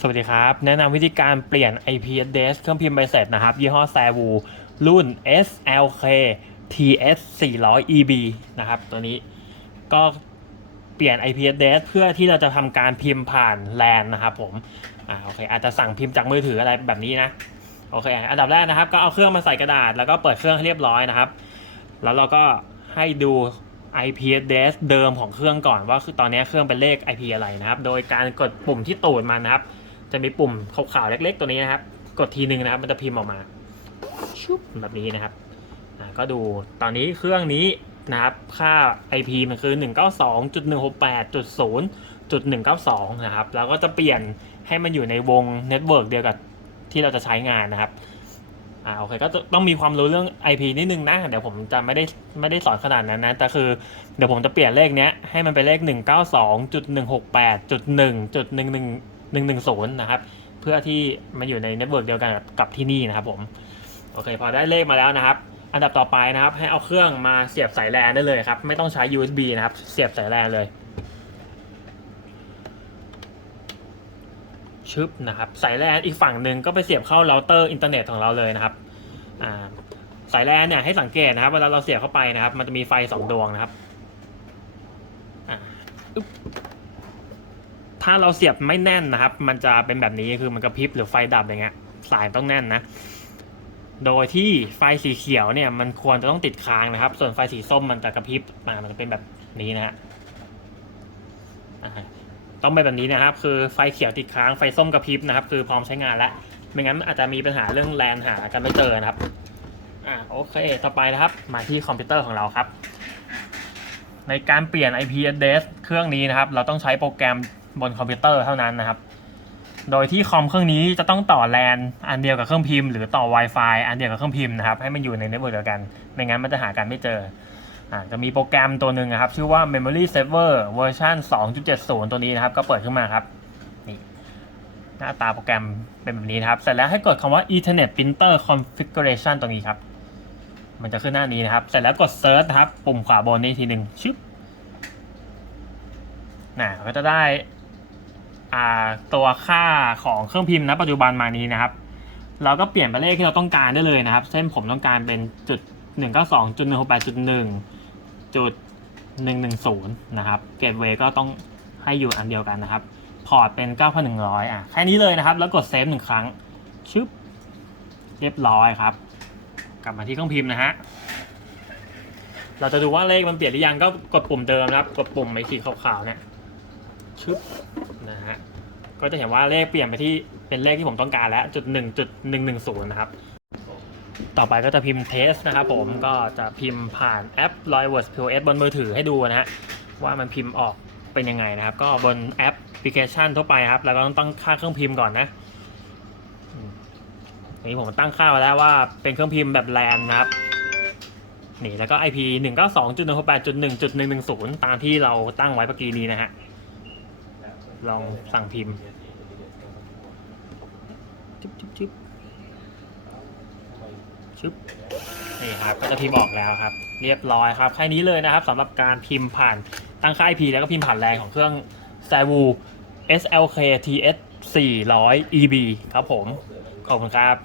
สวัสดีครับ แนะนำวิธีการเปลี่ยน IP address เครื่องพิมพ์ใบเสร็จนะครับ ยี่ห้อ s a v u รุ่น SLK TS 400 EB นะครับ ตัวนี้ก็เปลี่ยน IP address เพื่อที่เราจะทำการพิมพ์ผ่าน LAN นะครับผมอ่าโอเคอาจจะสั่งพิมพ์จากมือถืออะไรแบบนี้นะโอเค อันดับแรกนะครับ ก็เอาเครื่องมาใส่กระดาษ แล้วก็เปิดเครื่องให้เรียบร้อยนะครับ แล้วเราก็ให้ดู IP address เดิมของเครื่องก่อนว่าคือตอนนี้เครื่องเป็นเลข IP อะไรนะครับ โดยการกดปุ่มที่ตูดมันนะครับ จะมีปุ่มขาวๆเล็ก ๆ ตัวนี้นะครับ กดทีหนึ่งนะครับ มันจะพิมพ์ออกมาชุบแบบนี้นะครับอ่าก็ดูตอนนี้เครื่องนี้นะครับ ค่า IP มันคือ 192.168.0.192 นะครับ แล้วก็จะเปลี่ยนให้มันอยู่ในวงเน็ตเวิร์กเดียวกับที่เราจะใช้งานนะครับอ่าโอเคก็ต้องมีความรู้เรื่อง IP นิดนึงนะ เดี๋ยวผมจะไม่ได้ไม่ได้สอนขนาดนั้นนะ แต่คือเดี๋ยวผมจะเปลี่ยนเลขเนี้ยให้มันเป็นเลข 110 นะครับ เพื่อที่มันอยู่ในเน็ตเวิร์กเดียวกันกับที่นี่นะครับผมโอเคพอได้เลขมาแล้วนะครับ อันดับต่อไปนะครับ ให้เอาเครื่องมาเสียบสายแลนได้เลยครับ ไม่ต้องใช้ USB นะครับ เสียบสายแลนเลยชึบนะครับสายแลนอีกฝั่งหนึ่งก็ไปเสียบเข้าเราเตอร์อินเทอร์เน็ตของเราเลยนะครับสายแลนเนี่ยให้สังเกตนะครับเวลาเราเสียบเข้าไปนะครับ มันจะมีไฟสองดวงนะครับอ่าอึ๊บ ถ้าเราเสียบไม่แน่นนะครับ มันจะเป็นแบบนี้คือมันกระพริบหรือไฟดับอย่างเงี้ย สายต้องแน่นนะ โดยที่ไฟสีเขียวเนี่ย มันควรจะต้องติดค้างนะครับ ส่วนไฟสีส้มมันจะกระพริบมามันจะเป็นแบบนี้นะฮะต้องเป็นแบบนี้นะครับ คือไฟเขียวติดค้างไฟส้มกระพริบนะครับ คือพร้อมใช้งานแล้วไม่งั้นอาจจะมีปัญหาเรื่องแลนหากันไม่เจอนะครับอ่าโอเค ต่อไปนะครับ มาที่คอมพิวเตอร์ของเราครับ ในการเปลี่ยน IP address เครื่องนี้นะครับ เราต้องใช้โปรแกรม บนคอมพิวเตอร์เท่านั้นนะครับ โดยที่คอมเครื่องนี้จะต้องต่อแลนอันเดียวกับเครื่องพิมพ์หรือต่อ Wi-Fi อันเดียวกับเครื่องพิมพ์นะครับ ให้มันอยู่ในเน็ตเวิร์กเดียวกัน ไม่งั้นมันจะหากันไม่เจออาจะมีโปรแกรมตัวหนึ่งนะครับ ชื่อว่า Memory Saver เวอร์ชัน2.70 ตัวนี้นะครับ ก็เปิดขึ้นมาครับนี่หน้าตาโปรแกรมเป็นแบบนี้นะครับ เสร็จแล้วให้กดคำว่า Ethernet Printer Configuration ตรงนี้ครับ มันจะขึ้นหน้านี้นะครับ เสร็จแล้วกด Search ครับ ปุ่มขวาบนนี้ทีหนึ่งชึบน่ะก็จะได้ ตัวค่าของเครื่องพิมพ์ณปัจจุบันมานี้นะครับ เราก็เปลี่ยนไปเลขที่เราต้องการได้เลยนะครับ เช่นผมต้องการเป็นจุด192.168.1จุด110 นะครับ เกตเวย์ก็ต้องให้อยู่อันเดียวกันนะครับ พอร์ตเป็น 9,100 อะ แค่นี้เลยนะครับ แล้วกดเซฟหนึ่งครั้ง ชึบ เรียบร้อยครับ กลับมาที่เครื่องพิมพ์นะฮะ เราจะดูว่าเลขมันเปลี่ยนหรือยังก็กดปุ่มเดิมนะครับ กดปุ่มไอ้สีขาวๆเนี่ย ชึบ นะฮะก็จะเห็นว่าเลขเปลี่ยนไปที่เป็นเลขที่ผมต้องการแล้วจุดหนึ่งจุดหนึ่งหนึ่งศูนย์นะครับต่อไปก็จะพิมพ์เทสนะครับผมก็จะพิมพ์ผ่านแอป l o y w o r d POS บนมือถือให้ดูนะฮะว่ามันพิมพ์ออกเป็นยังไงนะครับ ก็บนแอปพลิเคชันทั่วไปครับ แล้วก็ต้องตั้งค่าเครื่องพิมพ์ก่อนนะนนี้ผมตั้งค่าไว้แล้วว่าเป็นเครื่องพิมพ์แบบแลนนะครับนี่แล้วก็ IP 192.168.1.110 ตามที่เราตั้งไว้เมื่อกี้นี้นะฮะ ลองสั่งพิมพ์จิ๊บจิ๊บจิ๊บชึบนี่ครับก็จะพิมพ์ออกแล้วครับ เรียบร้อยครับแค่นี้เลยนะครับสำหรับการพิมพ์ผ่านตั้งค่า IP แล้วก็พิมพ์ผ่านแรงของเครื่อง s a v u SLK TS 400 EB ครับผม ขอบคุณครับ